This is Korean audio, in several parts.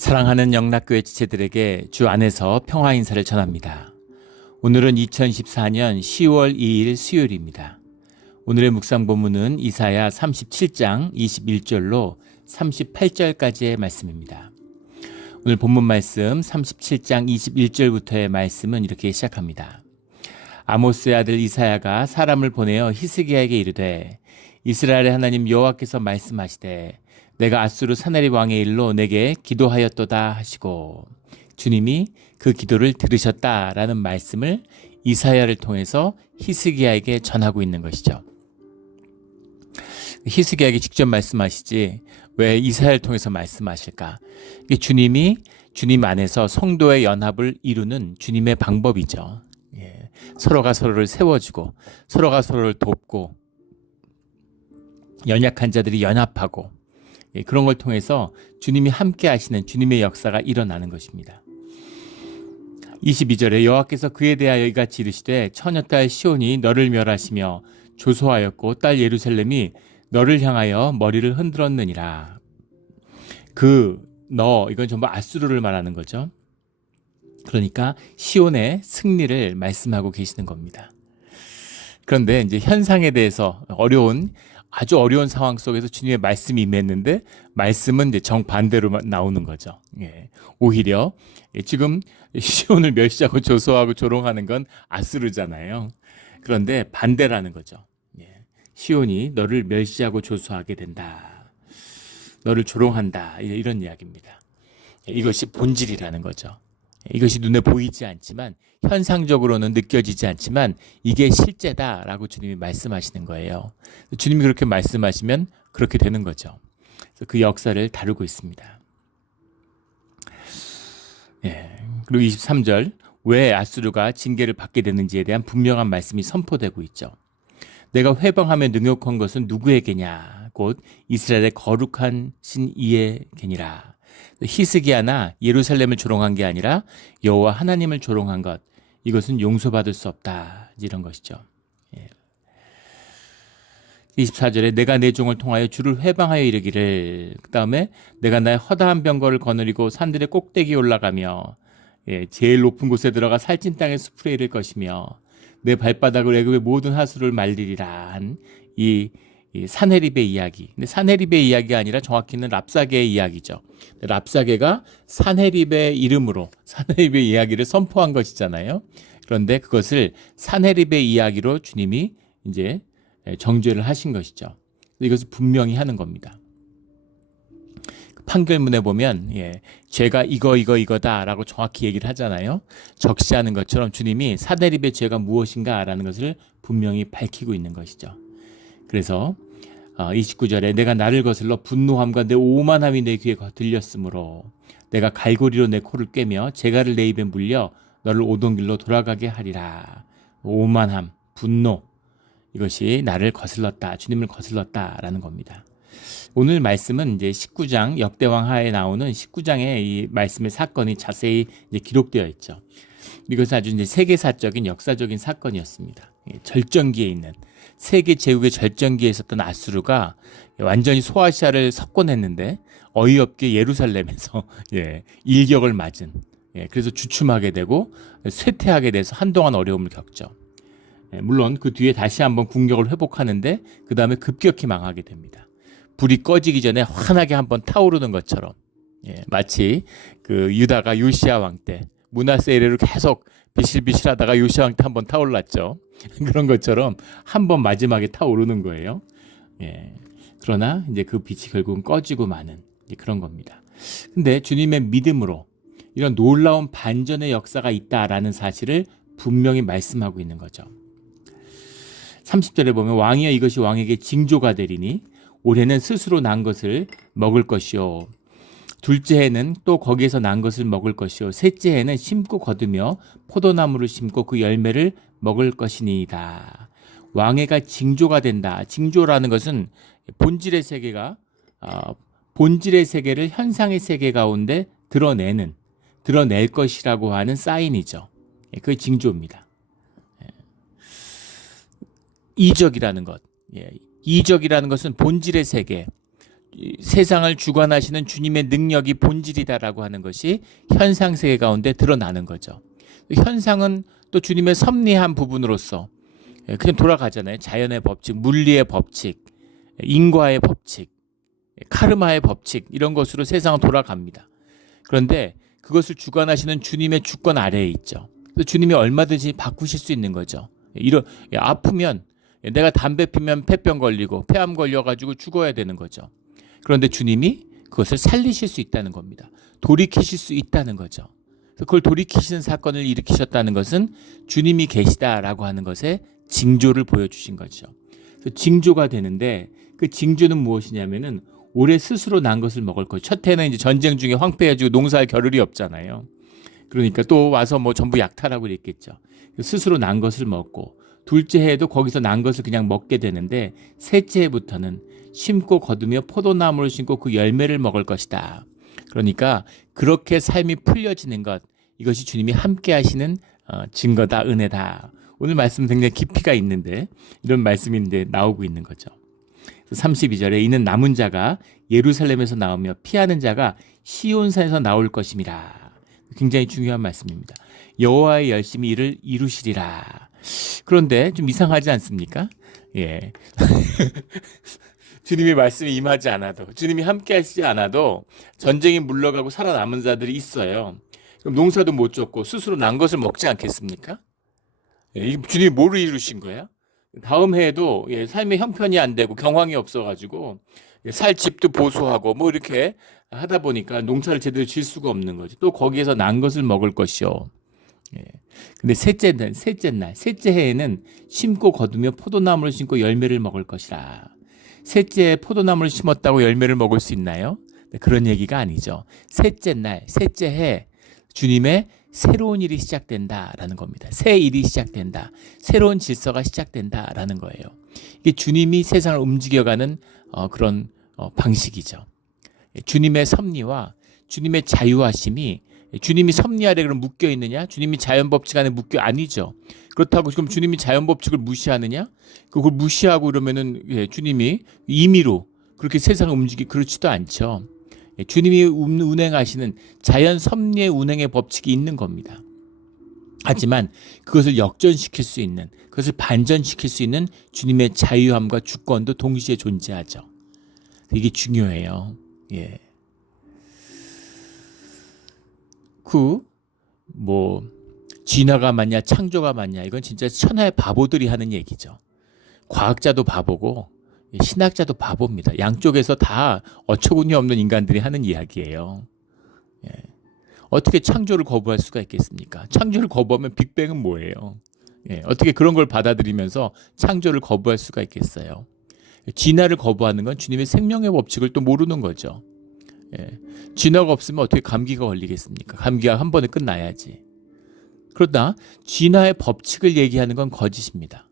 사랑하는 영락교회 지체들에게 주 안에서 평화 인사를 전합니다. 오늘은 2014년 10월 2일 수요일입니다. 오늘의 묵상 본문은 이사야 37장 21절로 38절까지의 말씀입니다. 오늘 본문 말씀 37장 21절부터의 말씀은 이렇게 시작합니다. 아모스의 아들 이사야가 사람을 보내어 히스기야에게 이르되 이스라엘의 하나님 여호와께서 말씀하시되 내가 아수르 사나립 왕의 일로 내게 기도하였도다 하시고 주님이 그 기도를 들으셨다라는 말씀을 이사야를 통해서 히스기야에게 전하고 있는 것이죠. 히스기야에게 직접 말씀하시지 왜 이사야를 통해서 말씀하실까? 주님이 주님 안에서 성도의 연합을 이루는 주님의 방법이죠. 서로가 서로를 세워주고 서로가 서로를 돕고 연약한 자들이 연합하고 그런 걸 통해서 주님이 함께 하시는 주님의 역사가 일어나는 것입니다. 22절에 여호와께서 그에 대하여 이같이 이르시되 처녀딸 시온이 너를 멸하시며 조소하였고 딸 예루살렘이 너를 향하여 머리를 흔들었느니라. 이건 전부 아수르를 말하는 거죠. 그러니까 시온의 승리를 말씀하고 계시는 겁니다. 그런데 이제 현상에 대해서 아주 어려운 상황 속에서 주님의 말씀이 임했는데 말씀은 이제 정반대로 나오는 거죠. 오히려 지금 시온을 멸시하고 조소하고 조롱하는 건 아수르잖아요. 그런데 반대라는 거죠. 시온이 너를 멸시하고 조소하게 된다. 너를 조롱한다. 이런 이야기입니다. 이것이 본질이라는 거죠. 이것이 눈에 보이지 않지만 현상적으로는 느껴지지 않지만 이게 실제다라고 주님이 말씀하시는 거예요. 주님이 그렇게 말씀하시면 그렇게 되는 거죠. 그래서 그 역사를 다루고 있습니다. 그리고 23절 왜 아수르가 징계를 받게 되는지에 대한 분명한 말씀이 선포되고 있죠. 내가 회방하며 능욕한 것은 누구에게냐? 곧 이스라엘의 거룩한 신 이에게니라. 히스기야나 예루살렘을 조롱한 게 아니라 여호와 하나님을 조롱한 것, 이것은 용서받을 수 없다. 이런 것이죠. 24절에 내가 내 종을 통하여 주를 회방하여 이르기를, 그 다음에 내가 나의 허다한 병거를 거느리고 산들의 꼭대기에 올라가며 제일 높은 곳에 들어가 살찐 땅에 숲을 이를 것이며 내 발바닥을 애굽의 모든 하수를 말리리라 한 이 산헤립의 이야기. 근데 산헤립의 이야기가 아니라 정확히는 랍사게의 이야기죠. 랍사게가 산헤립의 이름으로 산헤립의 이야기를 선포한 것이잖아요. 그런데 그것을 산헤립의 이야기로 주님이 이제 정죄를 하신 것이죠. 이것을 분명히 하는 겁니다. 판결문에 보면 죄가 이거다라고 정확히 얘기를 하잖아요. 적시하는 것처럼 주님이 산헤립의 죄가 무엇인가라는 것을 분명히 밝히고 있는 것이죠. 그래서 29절에 내가 나를 거슬러 분노함과 내 오만함이 내 귀에 들렸으므로 내가 갈고리로 내 코를 꿰며 재갈을 내 입에 물려 너를 오던 길로 돌아가게 하리라. 오만함, 분노, 이것이 나를 거슬렀다, 주님을 거슬렀다라는 겁니다. 오늘 말씀은 이제 19장 역대왕 하에 나오는 19장의 이 말씀의 사건이 자세히 이제 기록되어 있죠. 이것은 아주 이제 세계사적인 역사적인 사건이었습니다. 절정기에 있는 세계 제국의 절정기에 있었던 아수르가 완전히 소아시아를 석권했는데 어이없게 예루살렘에서 일격을 맞은, 그래서 주춤하게 되고 쇠퇴하게 돼서 한동안 어려움을 겪죠. 물론 그 뒤에 다시 한번 국력을 회복하는데 그 다음에 급격히 망하게 됩니다. 불이 꺼지기 전에 환하게 한번 타오르는 것처럼, 마치 그 유다가 요시야 왕 때 므낫세 이래로 계속 비실비실하다가 요시야 왕 때 한번 타올랐죠. 그런 것처럼 한번 마지막에 타오르는 거예요. 그러나 이제 그 빛이 결국은 꺼지고 마는 그런 겁니다. 근데 주님의 믿음으로 이런 놀라운 반전의 역사가 있다라는 사실을 분명히 말씀하고 있는 거죠. 30절에 보면 왕이여 이것이 왕에게 징조가 되리니 올해는 스스로 난 것을 먹을 것이요 둘째 해는 또 거기에서 난 것을 먹을 것이요 셋째 해는 심고 거두며 포도나무를 심고 그 열매를 먹을 것이니이다. 왕해가 징조가 된다. 징조라는 것은 본질의 세계를 현상의 세계 가운데 드러낼 것이라고 하는 사인이죠. 그게 징조입니다. 이적이라는 것. 이적이라는 것은 본질의 세계, 세상을 주관하시는 주님의 능력이 본질이다라고 하는 것이 현상세계 가운데 드러나는 거죠. 현상은 또 주님의 섭리한 부분으로서 그냥 돌아가잖아요. 자연의 법칙, 물리의 법칙, 인과의 법칙, 카르마의 법칙, 이런 것으로 세상은 돌아갑니다. 그런데 그것을 주관하시는 주님의 주권 아래에 있죠. 그래서 주님이 얼마든지 바꾸실 수 있는 거죠. 아프면 내가 담배 피면 폐병 걸리고 폐암 걸려가지고 죽어야 되는 거죠. 그런데 주님이 그것을 살리실 수 있다는 겁니다. 돌이키실 수 있다는 거죠. 그걸 돌이키시는 사건을 일으키셨다는 것은 주님이 계시다라고 하는 것에 징조를 보여주신 거죠. 그래서 징조가 되는데 그 징조는 무엇이냐면은 올해 스스로 난 것을 먹을 것. 첫 해는 이제 전쟁 중에 황폐해지고 농사할 겨를이 없잖아요. 그러니까 또 와서 뭐 전부 약탈하고 그랬겠죠. 스스로 난 것을 먹고, 둘째 해에도 거기서 난 것을 그냥 먹게 되는데 셋째 해부터는 심고 거두며 포도나무를 심고 그 열매를 먹을 것이다. 그러니까 그렇게 삶이 풀려지는 것, 이것이 주님이 함께 하시는 증거다, 은혜다. 오늘 말씀 굉장히 깊이가 있는데 이런 말씀인데 나오고 있는 거죠. 32절에 이는 남은 자가 예루살렘에서 나오며 피하는 자가 시온산에서 나올 것임이라. 굉장히 중요한 말씀입니다. 여호와의 열심히 이를 이루시리라. 그런데 좀 이상하지 않습니까? 예. 주님의 말씀이 임하지 않아도, 주님이 함께 하시지 않아도 전쟁이 물러가고 살아남은 자들이 있어요. 그럼 농사도 못 졌고 스스로 난 것을 먹지 않겠습니까? 예, 주님이 뭐를 이루신 거야? 다음 해에도 삶의 형편이 안 되고 경황이 없어가지고 살 집도 보수하고 뭐 이렇게 하다 보니까 농사를 제대로 질 수가 없는 거죠. 또 거기에서 난 것을 먹을 것이요. 예. 근데 셋째 해에는 심고 거두며 포도나무를 심고 열매를 먹을 것이라. 셋째 포도나무를 심었다고 열매를 먹을 수 있나요? 네, 그런 얘기가 아니죠. 셋째 해 주님의 새로운 일이 시작된다라는 겁니다. 새 일이 시작된다. 새로운 질서가 시작된다라는 거예요. 이게 주님이 세상을 움직여가는 그런 방식이죠. 주님의 섭리와 주님의 자유하심이, 주님이 섭리 아래 그럼 묶여 있느냐? 주님이 자연 법칙 안에 묶여 아니죠. 그렇다고 지금 주님이 자연 법칙을 무시하느냐? 그걸 무시하고 그러면은 주님이 임의로 그렇게 세상을 그렇지도 않죠. 주님이 운행하시는 자연 섭리의 운행의 법칙이 있는 겁니다. 하지만 그것을 역전시킬 수 있는, 그것을 반전시킬 수 있는 주님의 자유함과 주권도 동시에 존재하죠. 이게 중요해요. 예. 진화가 맞냐 창조가 맞냐, 이건 진짜 천하의 바보들이 하는 얘기죠. 과학자도 바보고 신학자도 바보입니다. 양쪽에서 다 어처구니 없는 인간들이 하는 이야기예요. 예. 어떻게 창조를 거부할 수가 있겠습니까? 창조를 거부하면 빅뱅은 뭐예요? 예. 어떻게 그런 걸 받아들이면서 창조를 거부할 수가 있겠어요? 진화를 거부하는 건 주님의 생명의 법칙을 또 모르는 거죠. 예. 진화가 없으면 어떻게 감기가 걸리겠습니까? 감기가 한 번에 끝나야지. 그러나 진화의 법칙을 얘기하는 건 거짓입니다.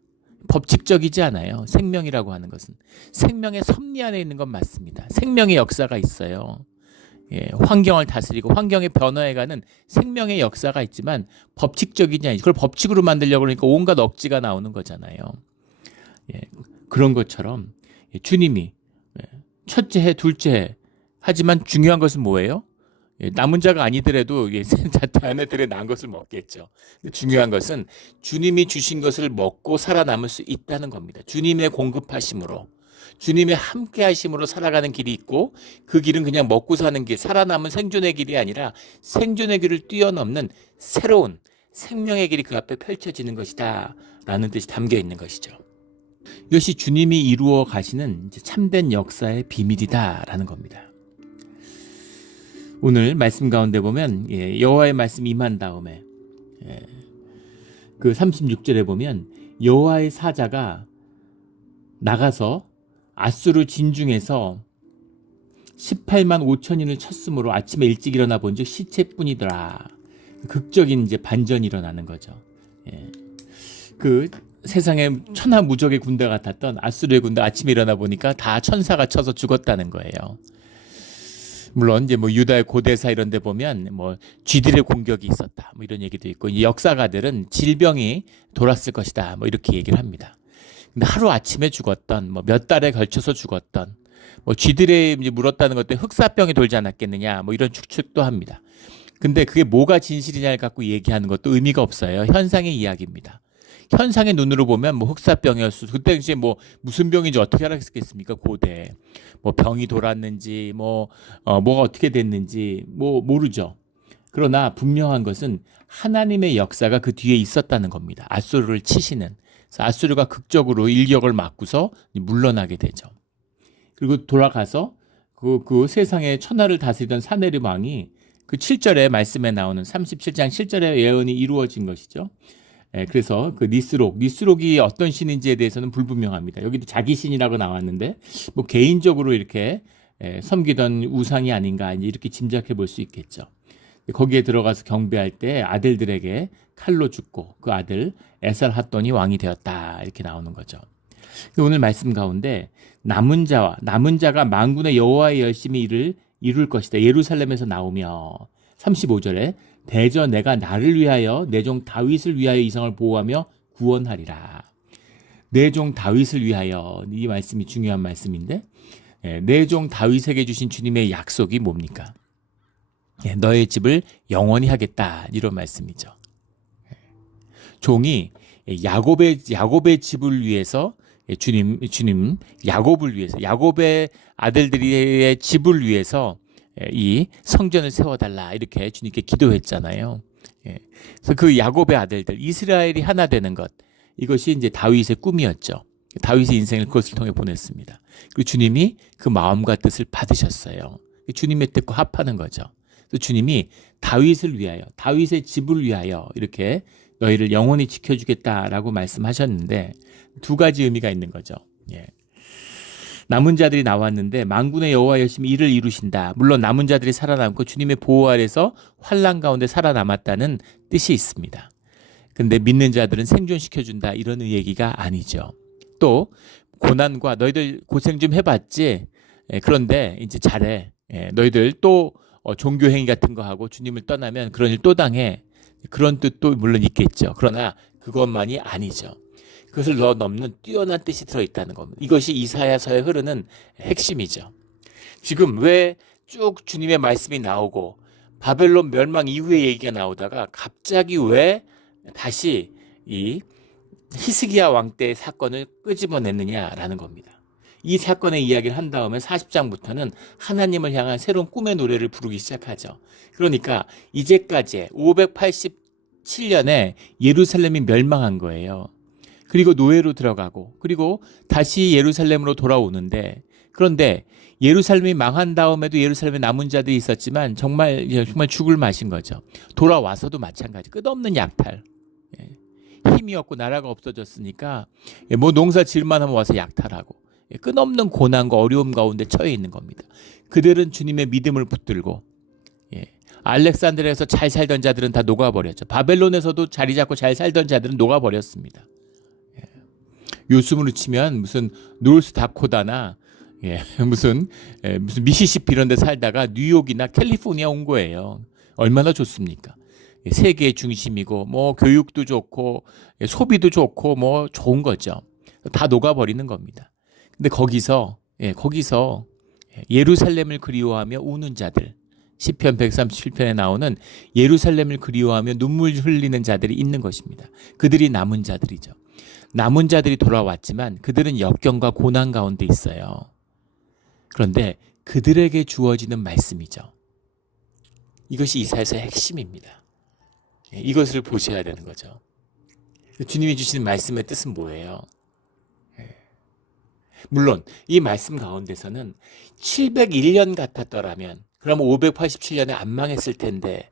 법칙적이지 않아요. 생명이라고 하는 것은 생명의 섭리 안에 있는 건 맞습니다. 생명의 역사가 있어요. 예, 환경을 다스리고 환경의 변화해가는 생명의 역사가 있지만 법칙적이지 않아요. 그걸 법칙으로 만들려고 그러니까 온갖 억지가 나오는 거잖아요. 예, 그런 것처럼 주님이 첫째 해, 둘째 해, 하지만 중요한 것은 뭐예요? 남은 자가 아니더라도 자녀들의 난 것을 먹겠죠. 근데 중요한 것은 주님이 주신 것을 먹고 살아남을 수 있다는 겁니다. 주님의 공급하심으로, 주님의 함께하심으로 살아가는 길이 있고, 그 길은 그냥 먹고 사는 길, 살아남은 생존의 길이 아니라 생존의 길을 뛰어넘는 새로운 생명의 길이 그 앞에 펼쳐지는 것이다 라는 뜻이 담겨 있는 것이죠. 이것이 주님이 이루어 가시는 참된 역사의 비밀이다 라는 겁니다. 오늘 말씀 가운데 보면 여호와의 말씀이 임한 다음에 그 36절에 보면 여호와의 사자가 나가서 앗수르 진중에서 18만 5천인을 쳤으므로 아침에 일찍 일어나 본즉 시체뿐이더라. 극적인 이제 반전이 일어나는 거죠. 그 세상에 천하무적의 군대 같았던 앗수르의 군대 아침에 일어나 보니까 다 천사가 쳐서 죽었다는 거예요. 물론 이제 유다의 고대사 이런 데 보면 쥐들의 공격이 있었다 이런 얘기도 있고, 이 역사가들은 질병이 돌았을 것이다 이렇게 얘기를 합니다. 근데 하루 아침에 죽었던 몇 달에 걸쳐서 죽었던 뭐 쥐들에 이제 물었다는 것 때문에 흑사병이 돌지 않았겠느냐 뭐 이런 추측도 합니다. 근데 그게 뭐가 진실이냐를 갖고 얘기하는 것도 의미가 없어요. 현상의 이야기입니다. 현상의 눈으로 보면 뭐 흑사병이었어. 그때 당시에 뭐 무슨 병인지 어떻게 알았겠습니까? 고대 뭐 병이 돌았는지 뭐가 어떻게 됐는지 뭐 모르죠. 그러나 분명한 것은 하나님의 역사가 그 뒤에 있었다는 겁니다. 앗수르를 치시는. 그래서 앗수르가 극적으로 일격을 맞고서 물러나게 되죠. 그리고 돌아가서 그 세상의 천하를 다스리던 사네립 왕이 그 7절에 말씀에 나오는 37장 7절의 예언이 이루어진 것이죠. 그래서 그 니스록이 어떤 신인지에 대해서는 불분명합니다. 여기도 자기 신이라고 나왔는데 뭐 개인적으로 이렇게 섬기던 우상이 아닌가 이렇게 짐작해 볼 수 있겠죠. 거기에 들어가서 경배할 때 아들들에게 칼로 죽고 그 아들 에살핫돈이 왕이 되었다 이렇게 나오는 거죠. 오늘 말씀 가운데 남은 자가 만군의 여호와의 열심히 일을 이룰 것이다. 예루살렘에서 나오며 35절에 대저 내가 나를 위하여 내 종 다윗을 위하여 이성을 보호하며 구원하리라. 내 종 다윗을 위하여 이 말씀이 중요한 말씀인데 내 종 다윗에게 주신 주님의 약속이 뭡니까? 너의 집을 영원히 하겠다 이런 말씀이죠. 종이 야곱의 집을 위해서 주님 야곱을 위해서 야곱의 아들들의 집을 위해서 이 성전을 세워달라 이렇게 주님께 기도했잖아요. 그래서 그 야곱의 아들들 이스라엘이 하나 되는 것 이것이 이제 다윗의 꿈이었죠. 다윗의 인생을 그것을 통해 보냈습니다. 그리고 주님이 그 마음과 뜻을 받으셨어요. 주님의 뜻과 합하는 거죠. 그래서 주님이 다윗을 위하여 다윗의 집을 위하여 이렇게 너희를 영원히 지켜주겠다라고 말씀하셨는데 두 가지 의미가 있는 거죠. 남은 자들이 나왔는데 만군의 여호와 열심히 일을 이루신다. 물론 남은 자들이 살아남고 주님의 보호 아래서 환난 가운데 살아남았다는 뜻이 있습니다. 근데 믿는 자들은 생존시켜준다 이런 얘기가 아니죠. 또 고난과 너희들 고생 좀 해봤지. 그런데 이제 잘해. 너희들 또 종교행위 같은 거 하고 주님을 떠나면 그런 일 또 당해. 그런 뜻도 물론 있겠죠. 그러나 그것만이 아니죠. 그것을 넘는 뛰어난 뜻이 들어있다는 겁니다. 이것이 이사야서에 흐르는 핵심이죠. 지금 왜 쭉 주님의 말씀이 나오고 바벨론 멸망 이후의 얘기가 나오다가 갑자기 왜 다시 이 히스기야 왕 때의 사건을 끄집어냈느냐라는 겁니다. 이 사건의 이야기를 한 다음에 40장부터는 하나님을 향한 새로운 꿈의 노래를 부르기 시작하죠. 그러니까 이제까지 587년에 예루살렘이 멸망한 거예요. 그리고 노예로 들어가고 그리고 다시 예루살렘으로 돌아오는데 그런데 예루살렘이 망한 다음에도 예루살렘에 남은 자들이 있었지만 정말 죽을 맛인 거죠. 돌아와서도 마찬가지. 끝없는 약탈. 힘이 없고 나라가 없어졌으니까 뭐 농사 지을만 하면 와서 약탈하고 끝없는 고난과 어려움 가운데 처해 있는 겁니다. 그들은 주님의 믿음을 붙들고 알렉산드리아에서 잘 살던 자들은 다 녹아버렸죠. 바벨론에서도 자리 잡고 잘 살던 자들은 녹아버렸습니다. 요즘으로 치면 무슨 노스다코다나 무슨 미시시피 이런 데 살다가 뉴욕이나 캘리포니아 온 거예요. 얼마나 좋습니까? 세계의 중심이고 뭐 교육도 좋고 소비도 좋고 뭐 좋은 거죠. 다 녹아버리는 겁니다. 근데 거기서 예루살렘을 그리워하며 우는 자들 시편 137편에 나오는 예루살렘을 그리워하며 눈물 흘리는 자들이 있는 것입니다. 그들이 남은 자들이죠. 남은 자들이 돌아왔지만 그들은 역경과 고난 가운데 있어요. 그런데 그들에게 주어지는 말씀이죠. 이것이 이사야서의 핵심입니다. 이것을 보셔야 되는 거죠. 주님이 주시는 말씀의 뜻은 뭐예요? 물론 이 말씀 가운데서는 701년 같았더라면 그럼 587년에 안 망했을 텐데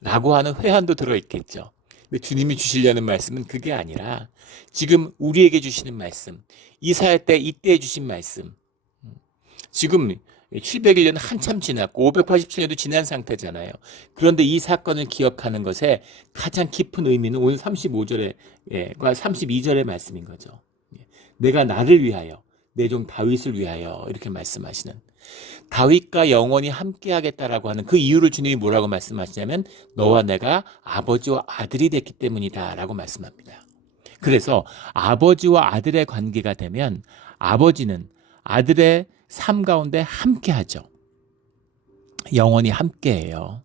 라고 하는 회한도 들어있겠죠. 근데 주님이 주시려는 말씀은 그게 아니라 지금 우리에게 주시는 말씀, 이사야 때 이때 주신 말씀, 지금 701년 한참 지났고 587년도 지난 상태잖아요. 그런데 이 사건을 기억하는 것에 가장 깊은 의미는 오늘 35절과 32절의 말씀인 거죠. 내가 나를 위하여 내 종 다윗을 위하여 이렇게 말씀하시는 다윗과 영원히 함께하겠다라고 하는 그 이유를 주님이 뭐라고 말씀하시냐면 너와 내가 아버지와 아들이 됐기 때문이다 라고 말씀합니다. 그래서 아버지와 아들의 관계가 되면 아버지는 아들의 삶 가운데 함께 하죠. 영원히 함께 해요.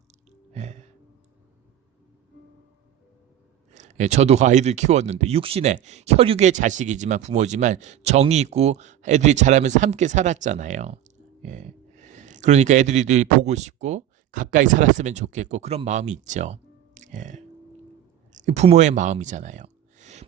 저도 아이들 키웠는데 육신의 혈육의 자식이지만 부모지만 정이 있고 애들이 자라면서 함께 살았잖아요. 그러니까 애들이 보고 싶고 가까이 살았으면 좋겠고 그런 마음이 있죠. 부모의 마음이잖아요.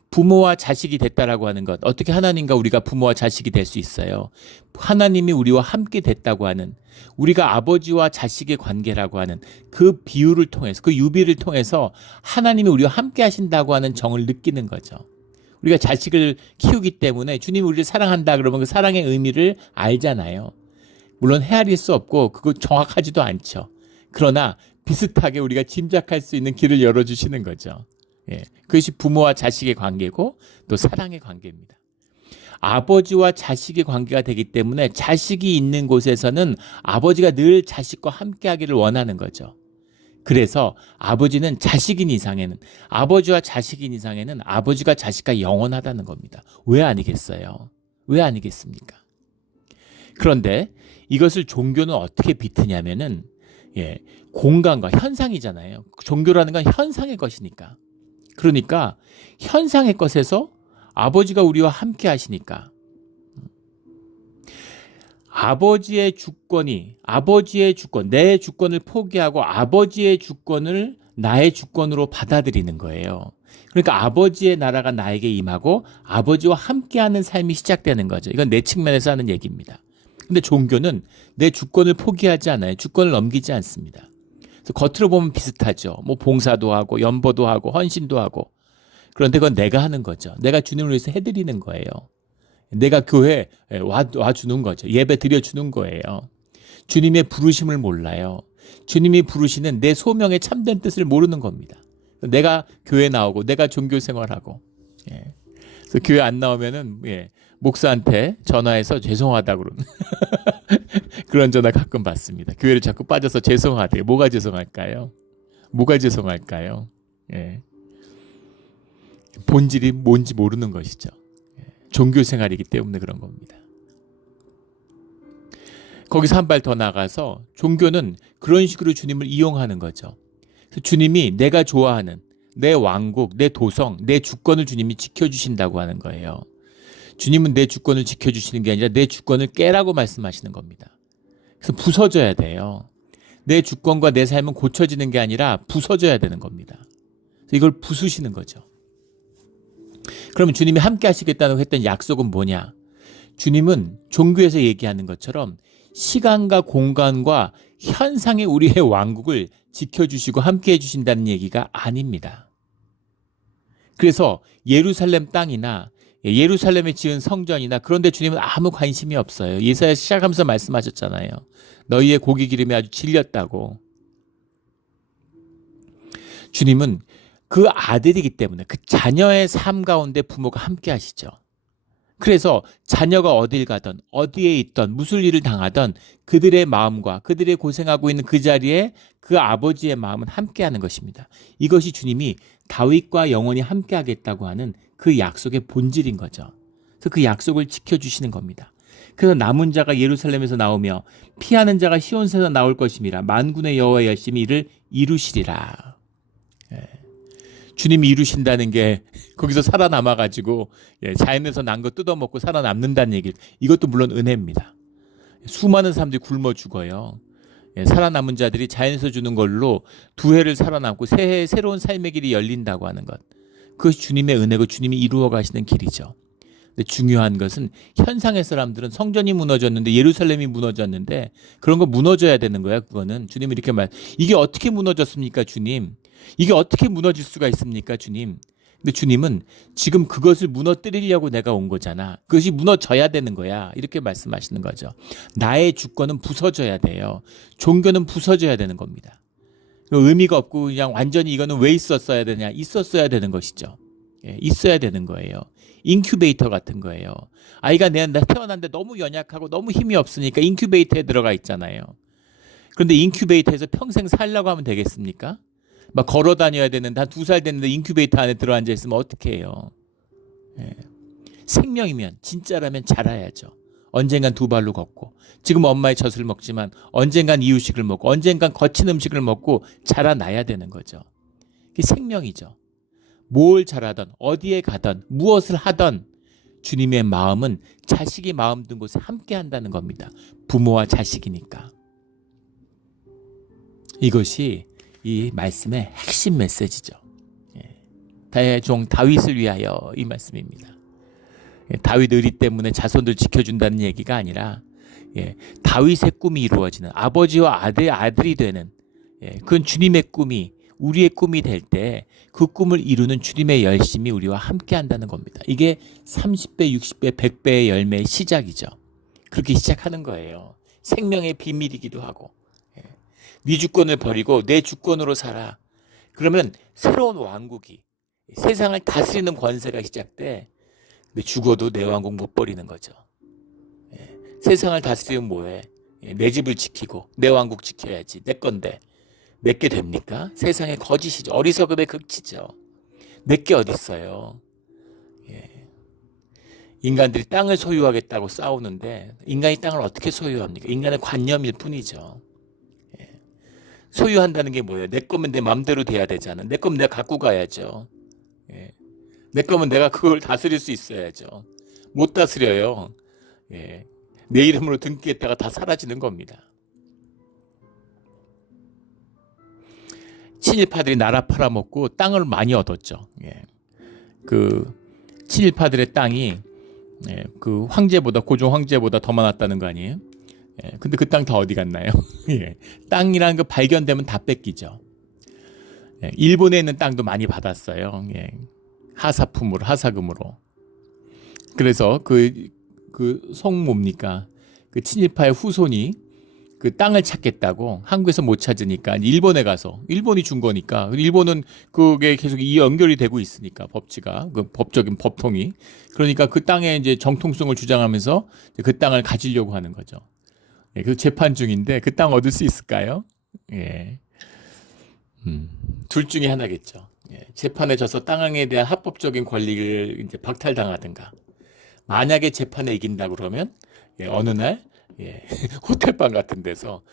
부모와 자식이 됐다라고 하는 것, 어떻게 하나님과 우리가 부모와 자식이 될 수 있어요? 하나님이 우리와 함께 됐다고 하는, 우리가 아버지와 자식의 관계라고 하는 그 비유를 통해서, 그 유비를 통해서 하나님이 우리와 함께 하신다고 하는 정을 느끼는 거죠. 우리가 자식을 키우기 때문에 주님이 우리를 사랑한다 그러면 그 사랑의 의미를 알잖아요. 물론 헤아릴 수 없고 그거 정확하지도 않죠. 그러나 비슷하게 우리가 짐작할 수 있는 길을 열어주시는 거죠. 그것이 부모와 자식의 관계고 또 사랑의 관계입니다. 아버지와 자식의 관계가 되기 때문에 자식이 있는 곳에서는 아버지가 늘 자식과 함께 하기를 원하는 거죠. 그래서 아버지는 자식인 이상에는, 아버지와 자식인 이상에는 아버지가 자식과 영원하다는 겁니다. 왜 아니겠어요? 왜 아니겠습니까? 그런데 이것을 종교는 어떻게 비트냐면은 공간과 현상이잖아요. 종교라는 건 현상의 것이니까. 그러니까 현상의 것에서 아버지가 우리와 함께 하시니까 아버지의 주권, 내 주권을 포기하고 아버지의 주권을 나의 주권으로 받아들이는 거예요. 그러니까 아버지의 나라가 나에게 임하고 아버지와 함께하는 삶이 시작되는 거죠. 이건 내 측면에서 하는 얘기입니다. 근데 종교는 내 주권을 포기하지 않아요. 주권을 넘기지 않습니다. 그래서 겉으로 보면 비슷하죠. 뭐 봉사도 하고 연보도 하고 헌신도 하고. 그런데 그건 내가 하는 거죠. 내가 주님을 위해서 해드리는 거예요. 내가 교회에 와주는 거죠. 예배 드려주는 거예요. 주님의 부르심을 몰라요. 주님이 부르시는 내 소명의 참된 뜻을 모르는 겁니다. 내가 교회 나오고 내가 종교 생활하고. 그래서 교회 안 나오면은 목사한테 전화해서 죄송하다 그러는 그런 전화 가끔 받습니다. 교회를 자꾸 빠져서 죄송하대요. 뭐가 죄송할까요? 뭐가 죄송할까요? 본질이 뭔지 모르는 것이죠. 종교 생활이기 때문에 그런 겁니다. 거기서 한 발 더 나가서 종교는 그런 식으로 주님을 이용하는 거죠. 그래서 주님이 내가 좋아하는 내 왕국, 내 도성, 내 주권을 주님이 지켜주신다고 하는 거예요. 주님은 내 주권을 지켜주시는 게 아니라 내 주권을 깨라고 말씀하시는 겁니다. 그래서 부서져야 돼요. 내 주권과 내 삶은 고쳐지는 게 아니라 부서져야 되는 겁니다. 그래서 이걸 부수시는 거죠. 그러면 주님이 함께 하시겠다고 했던 약속은 뭐냐? 주님은 종교에서 얘기하는 것처럼 시간과 공간과 현상의 우리의 왕국을 지켜주시고 함께 해주신다는 얘기가 아닙니다. 그래서 예루살렘 땅이나 예루살렘에 지은 성전이나 그런 데 주님은 아무 관심이 없어요. 예사야 시작하면서 말씀하셨잖아요. 너희의 고기 기름이 아주 질렸다고. 주님은 그 아들이기 때문에 그 자녀의 삶 가운데 부모가 함께 하시죠. 그래서 자녀가 어딜 가든 어디에 있던 무슨 일을 당하던 그들의 마음과 그들의 고생하고 있는 그 자리에 그 아버지의 마음은 함께 하는 것입니다. 이것이 주님이 다윗과 영원히 함께 하겠다고 하는 그 약속의 본질인 거죠. 그래서 그 약속을 지켜주시는 겁니다. 그래서 남은 자가 예루살렘에서 나오며 피하는 자가 시온에서 나올 것임이라 만군의 여호와의 열심히 이를 이루시리라. 주님이 이루신다는 게 거기서 살아남아가지고 자연에서 난 거 뜯어먹고 살아남는다는 얘기, 이것도 물론 은혜입니다. 수많은 사람들이 굶어 죽어요. 살아남은 자들이 자연에서 주는 걸로 두 해를 살아남고 새 해의 새로운 삶의 길이 열린다고 하는 것, 그것이 주님의 은혜고 주님이 이루어 가시는 길이죠. 근데 중요한 것은 현상의 사람들은 성전이 무너졌는데 예루살렘이 무너졌는데 그런 거 무너져야 되는 거야. 그거는 주님이 이렇게 이게 어떻게 무너졌습니까 주님? 이게 어떻게 무너질 수가 있습니까 주님? 근데 주님은 지금 그것을 무너뜨리려고 내가 온 거잖아. 그것이 무너져야 되는 거야. 이렇게 말씀하시는 거죠. 나의 주권은 부서져야 돼요. 종교는 부서져야 되는 겁니다. 의미가 없고 그냥 완전히 이거는 왜 있었어야 되냐? 있었어야 되는 것이죠. 있어야 되는 거예요. 인큐베이터 같은 거예요. 아이가 태어났는데 너무 연약하고 너무 힘이 없으니까 인큐베이터에 들어가 있잖아요. 그런데 인큐베이터에서 평생 살려고 하면 되겠습니까? 막 걸어 다녀야 되는데 한 2살 됐는데 인큐베이터 안에 들어앉아 있으면 어떻게 해요? 생명이면 진짜라면 자라야죠. 언젠간 두 발로 걷고, 지금 엄마의 젖을 먹지만 언젠간 이유식을 먹고, 언젠간 거친 음식을 먹고 자라나야 되는 거죠. 그게 생명이죠. 뭘 잘하던, 어디에 가던, 무엇을 하던 주님의 마음은 자식이 마음 든 곳에 함께 한다는 겁니다. 부모와 자식이니까. 이것이 이 말씀의 핵심 메시지죠. 종 다윗을 위하여, 이 말씀입니다. 다윗 의리 때문에 자손들 지켜준다는 얘기가 아니라 다윗의 꿈이 이루어지는, 아버지와 아들이 되는, 그건 주님의 꿈이 우리의 꿈이 될 때 그 꿈을 이루는 주님의 열심이 우리와 함께 한다는 겁니다. 이게 30배, 60배, 100배의 열매의 시작이죠. 그렇게 시작하는 거예요. 생명의 비밀이기도 하고. 네 주권을 버리고 내 주권으로 살아. 그러면 새로운 왕국이, 세상을 다스리는 권세가 시작돼. 근데 죽어도 내 왕국 못 버리는 거죠. 세상을 다스리면 뭐해? 내 집을 지키고 내 왕국 지켜야지. 내 건데. 내게 됩니까? 세상의 거짓이죠. 어리석음의 극치죠. 내게 어딨어요. 인간들이 땅을 소유하겠다고 싸우는데 인간이 땅을 어떻게 소유합니까? 인간의 관념일 뿐이죠. 소유한다는 게 뭐예요? 내 거면 내 맘대로 돼야 되잖아. 내 거면 내가 갖고 가야죠. 내 거면 내가 그걸 다스릴 수 있어야죠. 못 다스려요. 내 이름으로 등기했다가 다 사라지는 겁니다. 친일파들이 나라 팔아먹고 땅을 많이 얻었죠. 그 친일파들의 땅이 그 황제보다, 고종 황제보다 더 많았다는 거 아니에요? 근데 그 땅 다 어디 갔나요? 땅이라는 거 발견되면 다 뺏기죠. 일본에 있는 땅도 많이 받았어요. 하사품으로, 하사금으로. 그래서 그 뭡니까? 그 친일파의 후손이 그 땅을 찾겠다고 한국에서 못 찾으니까 일본에 가서, 일본이 준 거니까, 일본은 그게 계속 이 연결이 되고 있으니까, 법치가, 그 법적인 법통이. 그러니까 그 땅에 이제 정통성을 주장하면서 그 땅을 가지려고 하는 거죠. 그 재판 중인데 그 땅 얻을 수 있을까요? 둘 중에 하나겠죠. 재판에 져서 땅에 대한 합법적인 권리를 이제 박탈당하든가. 만약에 재판에 이긴다 그러면 어느 날 호텔방 같은 데서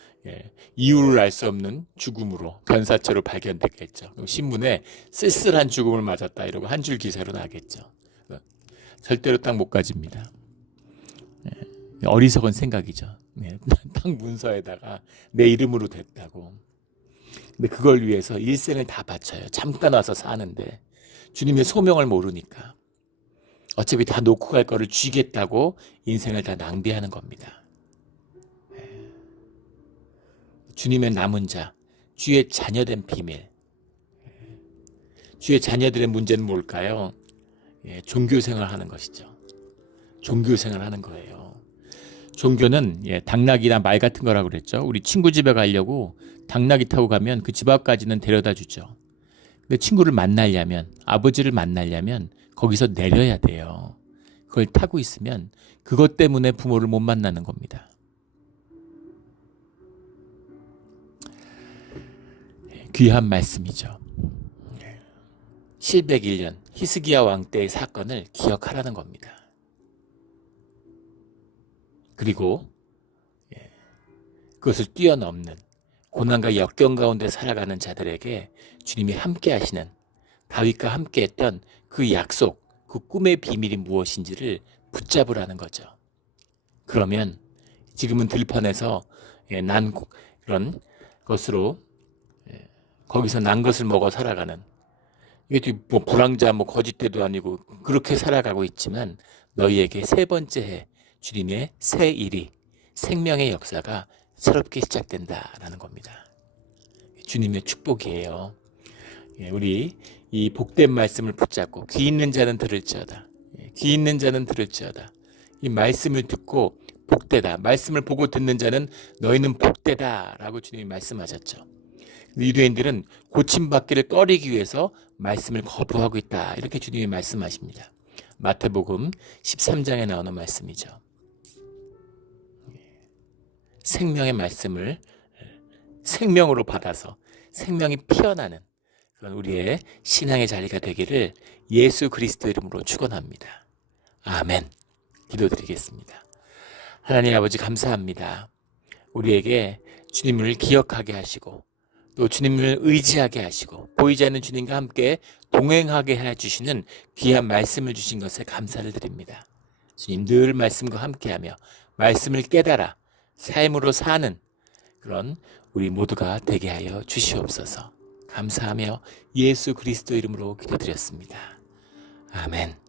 이유를 알 수 없는 죽음으로 변사체로 발견됐겠죠. 신문에 쓸쓸한 죽음을 맞았다 이러고 한 줄 기사로 나겠죠. 절대로 땅 못 가집니다. 어리석은 생각이죠. 땅 문서에다가 내 이름으로 됐다고. 근데 그걸 위해서 일생을 다 바쳐요. 잠깐 와서 사는데 주님의 소명을 모르니까 어차피 다 놓고 갈 거를 쥐겠다고 인생을 다 낭비하는 겁니다. 주님의 남은 자, 주의 자녀된 비밀. 주의 자녀들의 문제는 뭘까요? 종교생활 하는 것이죠. 종교생활 하는 거예요. 종교는 당나귀나 말 같은 거라고 그랬죠. 우리 친구 집에 가려고 당나귀 타고 가면 그 집 앞까지는 데려다 주죠. 근데 친구를 만나려면, 아버지를 만나려면 거기서 내려야 돼요. 그걸 타고 있으면 그것 때문에 부모를 못 만나는 겁니다. 귀한 말씀이죠. 701년 히스기야 왕 때의 사건을 기억하라는 겁니다. 그리고 그것을 뛰어넘는 고난과 역경 가운데 살아가는 자들에게 주님이 함께 하시는, 다윗과 함께 했던 그 약속, 그 꿈의 비밀이 무엇인지를 붙잡으라는 거죠. 그러면 지금은 들판에서 난 그런 것으로, 거기서 난 것을 먹어 살아가는, 이게 뭐 불황자, 뭐 거짓대도 아니고 그렇게 살아가고 있지만 너희에게 세 번째 해 주님의 새 일이, 생명의 역사가 새롭게 시작된다라는 겁니다. 주님의 축복이에요. 우리 이 복된 말씀을 붙잡고 귀 있는 자는 들을지어다. 귀 있는 자는 들을지어다. 이 말씀을 듣고 복되다. 말씀을 보고 듣는 자는 너희는 복되다라고 주님이 말씀하셨죠. 유대인들은 고침받기를 꺼리기 위해서 말씀을 거부하고 있다. 이렇게 주님이 말씀하십니다. 마태복음 13장에 나오는 말씀이죠. 생명의 말씀을 생명으로 받아서 생명이 피어나는 그런 우리의 신앙의 자리가 되기를 예수 그리스도 이름으로 축원합니다. 아멘. 기도드리겠습니다. 하나님 아버지 감사합니다. 우리에게 주님을 기억하게 하시고 또 주님을 의지하게 하시고 보이지 않는 주님과 함께 동행하게 해주시는 귀한 말씀을 주신 것에 감사를 드립니다. 주님 늘 말씀과 함께하며 말씀을 깨달아 삶으로 사는 그런 우리 모두가 되게 하여 주시옵소서. 감사하며 예수 그리스도 이름으로 기도드렸습니다. 아멘.